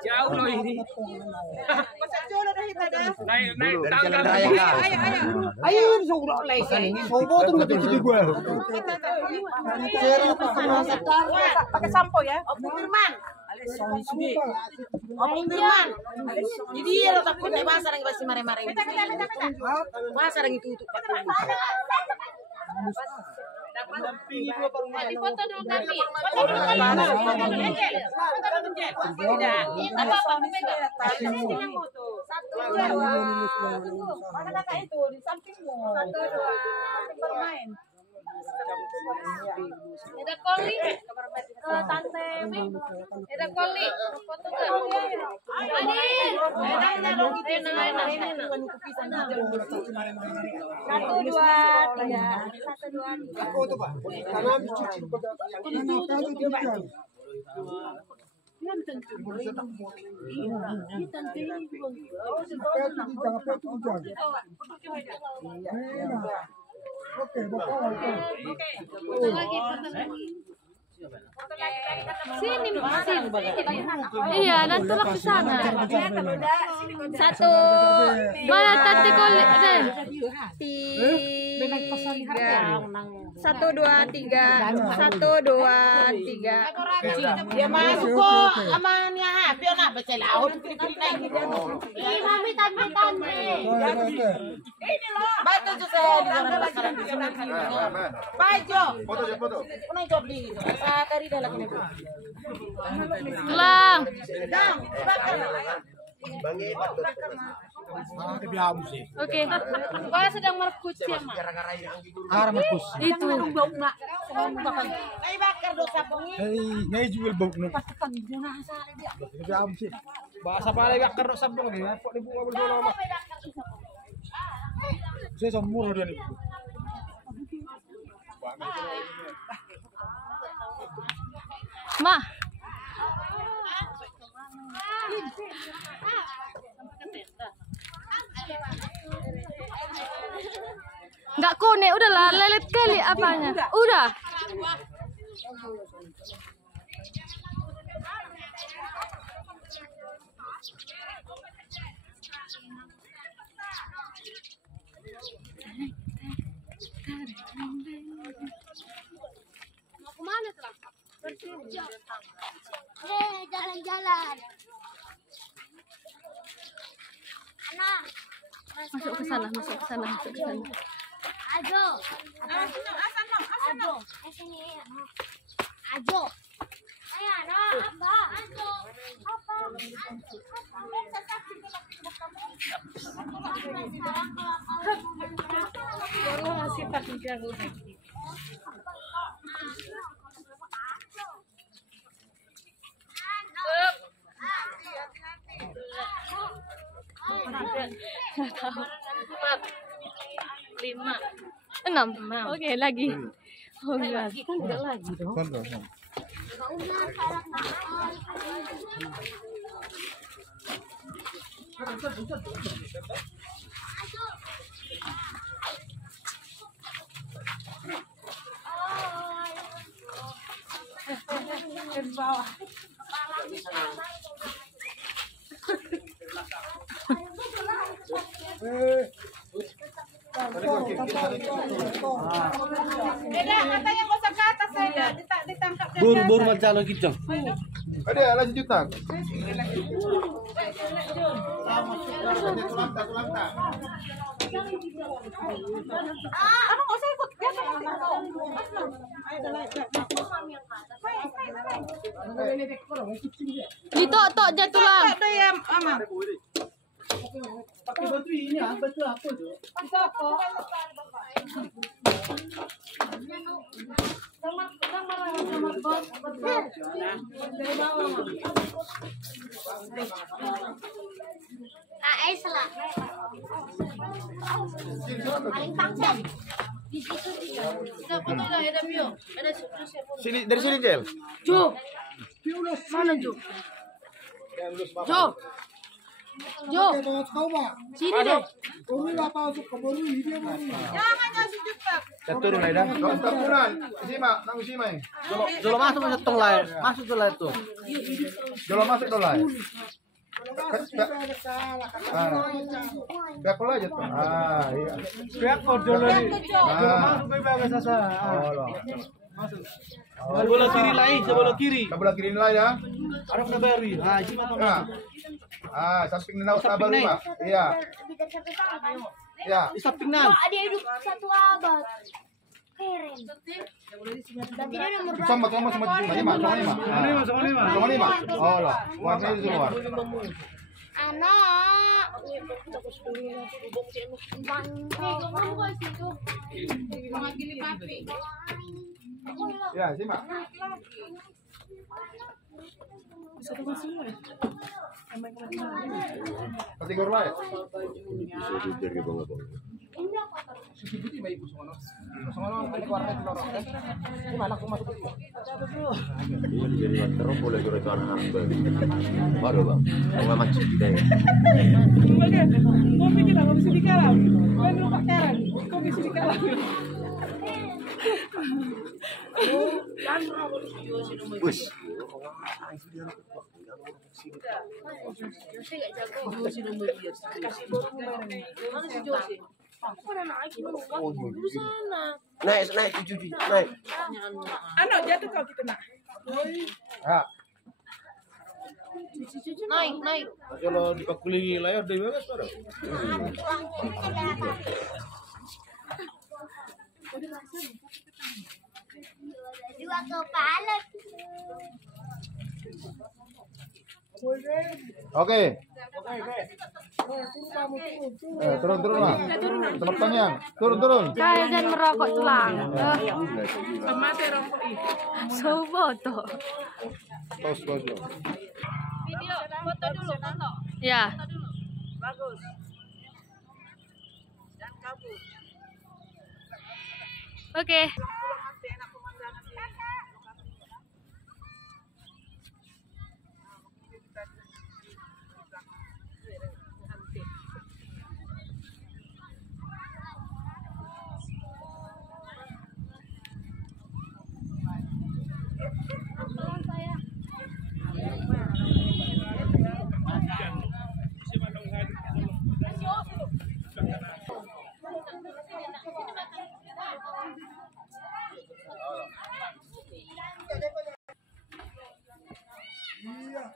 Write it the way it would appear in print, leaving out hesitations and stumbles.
Jauh loh ini. Pasal jono dah kita dah. Naik tangga. Ayo suruh lagi. Sobo tuh nggak jadi gue. Pakai sampo ya. Opung Firman. Opung Firman. Jadi ya takut di pasar yang masih mare-mare. Pasar yang itu Pak. Di foto dulu kami. Mana kakak itu di sampingmu. Bermain. Ada koli. Tante Mei. Ada koli. Foto kan. Adin. Satu dua tiga. Aku tuh Pak. Karena cuci Sini, iya, dan tulak ke sana. Satu. Mana tante koli? Tiga. 1 2 3. 1 2 3. Dia masuk kok amannya happy ona baca laut pilih-pilih naik. Ih, mami tante. Ini loh. Baju tuh saya di dalam pasaran. Baju. Foto. Kuna job di gitu. Tadi dah lagi nih. Tulang. Oke. Kau sedang merekut siapa? Markus. Itu. Ay bakar do sabungi. Ngay jual bau no. Bahasa pala bakar do sabung ni. Apa ni bunga berdoa mak. Saya semua dia ni. Ma. Enggak konek, udahlah lelet kali apanya. Udah. Mau kemana tuh? Jalan-jalan. Anak. Masuk ke sana. Ajo. Ajo. Sini. Ajo. Ayo, apa? Ajo. Apa? Baru masih pakai jago. Lima, enam. Oke, lagi. Oh, enggak. Kan enggak lagi dong. Ke bawah. Beda, katanya nggak usah ke atas saya, ditangkap. Bur macalo gitu. Ada lanjut jutang. Abang nggak usah ikut, biasa. Ditok-tok aja tulang. Ada ya, Mama. Pakai batu ini batu apa tuh? Salah. Paling panjang. Di situ dia. Kita foto nggak ada Mio? Ada Sini dari sini Jel. Jo. Mana Jo? Jo. Jo, sini deh. Jangan cepat. Turun aja. Tampunan. Simak, nang simak. Jolo masuk masuk tong lain. Masuk tuh lain tuh. Jolo masuk dolai. Biar pola aja tuh. Ah, iya. Biar kok dulu nih. Ah. Masuk ke belakang sasa. Oh, loh. Sebelah kiri lain, sebelah kiri. Sebelah kiri nilai ya. Harus nabari. Ah, cuma tuh. Ya. Ah, samping nau sabar lima. Iya. Ya. Di samping nan. Ada hidup satu abad. Keren. Berarti dia nomor berapa? Sama lima. Sama lima. Sama lima. Oh, loh. Warnanya di luar. Anak. Ya, simak. Kategori lain. Naik cuci, naik. Anak jatuh kau kita nak. Ya. Naik. Kalau dipakuli layar dari mana suara? Dua kepala. Oke. Turun lah. Tempatnya. Turun. Kalian jangan merokok tulang. Sama terokok ini. Soboto. Tos. Video, foto dulu, foto. Ya. Bagus. Jangan kabur. Oke. Iya.